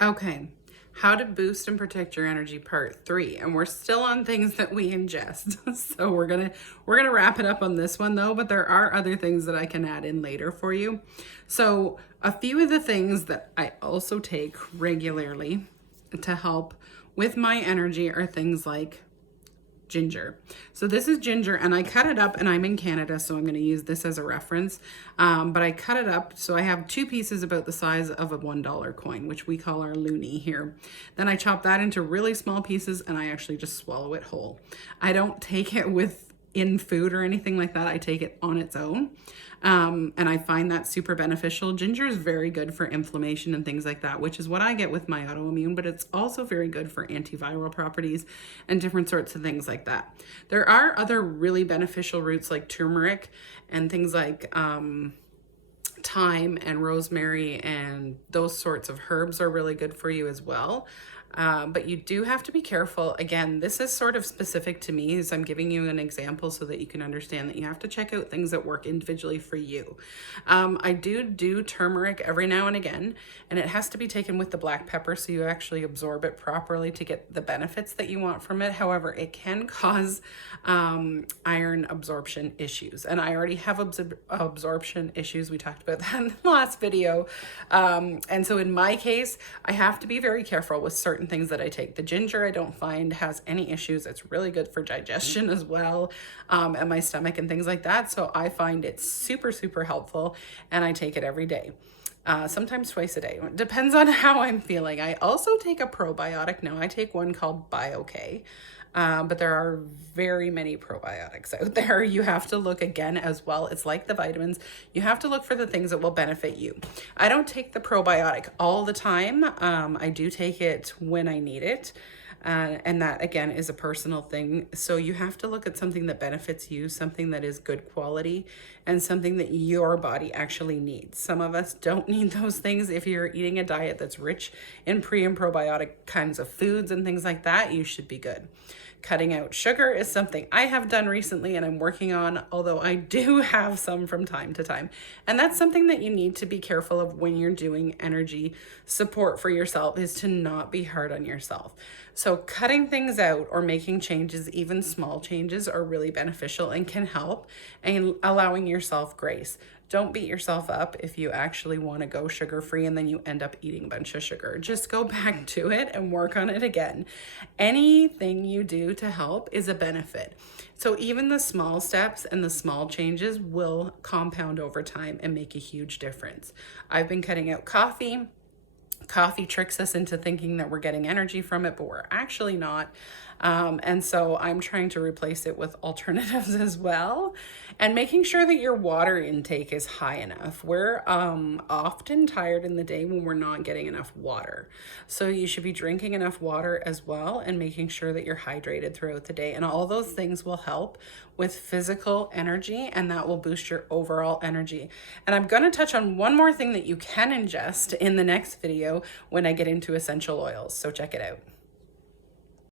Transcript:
Okay, how to boost and protect your energy part 3, and we're still on things that we ingest. So we're gonna wrap it up on this one though, but there are other things that I can add in later for you. So a few of the things that I also take regularly to help with my energy are things like ginger. So this is ginger, and I cut it up, and I'm in Canada, so I'm going to use this as a reference. But I cut it up, so I have 2 pieces about the size of a $1 coin, which we call our loonie here. Then I chop that into really small pieces, and I actually just swallow it whole. I don't take it in food or anything like that. I take it on its own. And I find that super beneficial. Ginger is very good for inflammation and things like that, which is what I get with my autoimmune, but it's also very good for antiviral properties and different sorts of things like that. There are other really beneficial roots like turmeric and things like thyme and rosemary, and those sorts of herbs are really good for you as well. But you do have to be careful. Again, this is sort of specific to me, as I'm giving you an example so that you can understand that you have to check out things that work individually for you. I do turmeric every now and again, and it has to be taken with the black pepper so you actually absorb it properly to get the benefits that you want from it. However, it can cause iron absorption issues, and I already have absorption issues. We talked about that in the last video. And so in my case, I have to be very careful with certain things that I take. The ginger I don't find has any issues. It's really good for digestion as well, and my stomach and things like that. So I find it super, super helpful, and I take it every day. Sometimes twice a day. It depends on how I'm feeling. I also take a probiotic now. I take one called BioK. But there are very many probiotics out there. You have to look again as well. It's like the vitamins. You have to look for the things that will benefit you. I don't take the probiotic all the time. I do take it when I need it. And that again is a personal thing. So you have to look at something that benefits you, something that is good quality, and something that your body actually needs. Some of us don't need those things. If you're eating a diet that's rich in pre and probiotic kinds of foods and things like that, you should be good. Cutting out sugar is something I have done recently and I'm working on, although I do have some from time to time. And that's something that you need to be careful of when you're doing energy support for yourself, is to not be hard on yourself. So cutting things out or making changes, even small changes, are really beneficial and can help, and allowing yourself grace. Don't beat yourself up if you actually want to go sugar-free and then you end up eating a bunch of sugar. Just go back to it and work on it again. Anything you do to help is a benefit. So even the small steps and the small changes will compound over time and make a huge difference. I've been cutting out coffee. Coffee tricks us into thinking that we're getting energy from it, but we're actually not. And so I'm trying to replace it with alternatives as well, and making sure that your water intake is high enough. We're often tired in the day when we're not getting enough water. So you should be drinking enough water as well, and making sure that you're hydrated throughout the day. And all those things will help with physical energy, and that will boost your overall energy. And I'm going to touch on one more thing that you can ingest in the next video when I get into essential oils. So check it out.